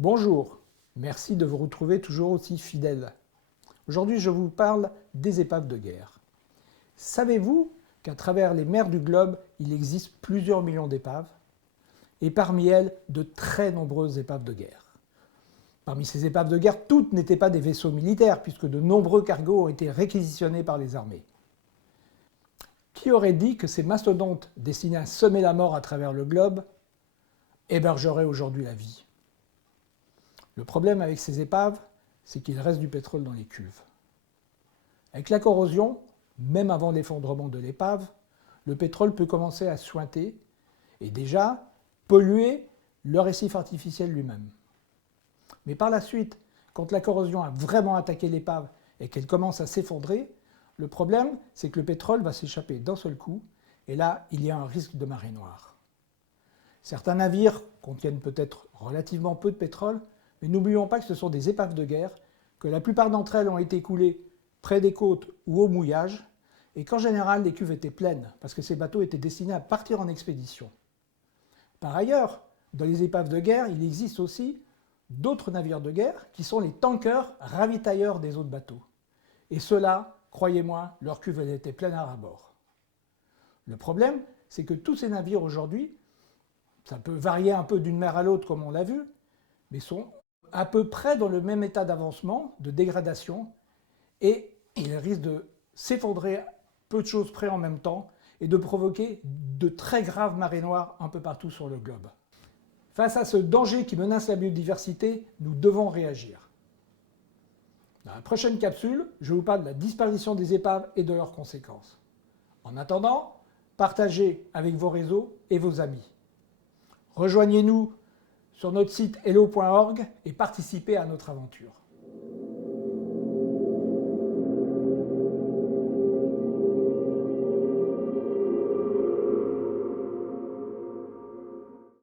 Bonjour, merci de vous retrouver toujours aussi fidèle. Aujourd'hui, je vous parle des épaves de guerre. Savez-vous qu'à travers les mers du globe, il existe plusieurs millions d'épaves et parmi elles, de très nombreuses épaves de guerre. Parmi ces épaves de guerre, toutes n'étaient pas des vaisseaux militaires puisque de nombreux cargos ont été réquisitionnés par les armées. Qui aurait dit que ces mastodontes destinés à semer la mort à travers le globe hébergeraient aujourd'hui la vie? Le problème avec ces épaves, c'est qu'il reste du pétrole dans les cuves. Avec la corrosion, même avant l'effondrement de l'épave, le pétrole peut commencer à suinter et déjà polluer le récif artificiel lui-même. Mais par la suite, quand la corrosion a vraiment attaqué l'épave et qu'elle commence à s'effondrer, le problème, c'est que le pétrole va s'échapper d'un seul coup et là, il y a un risque de marée noire. Certains navires contiennent peut-être relativement peu de pétrole, mais n'oublions pas que ce sont des épaves de guerre, que la plupart d'entre elles ont été coulées près des côtes ou au mouillage, et qu'en général les cuves étaient pleines, parce que ces bateaux étaient destinés à partir en expédition. Par ailleurs, dans les épaves de guerre, il existe aussi d'autres navires de guerre qui sont les tankers ravitailleurs des autres bateaux. Et ceux-là, croyez-moi, leurs cuves étaient pleines à ras-bord. Le problème, c'est que tous ces navires aujourd'hui, ça peut varier un peu d'une mer à l'autre comme on l'a vu, mais sont à peu près dans le même état d'avancement, de dégradation, et ils risquent de s'effondrer peu de choses près en même temps et de provoquer de très graves marées noires un peu partout sur le globe. Face à ce danger qui menace la biodiversité, nous devons réagir. Dans la prochaine capsule, je vous parle de la disparition des épaves et de leurs conséquences. En attendant, partagez avec vos réseaux et vos amis. Rejoignez-nous sur notre site hello.org et participez à notre aventure.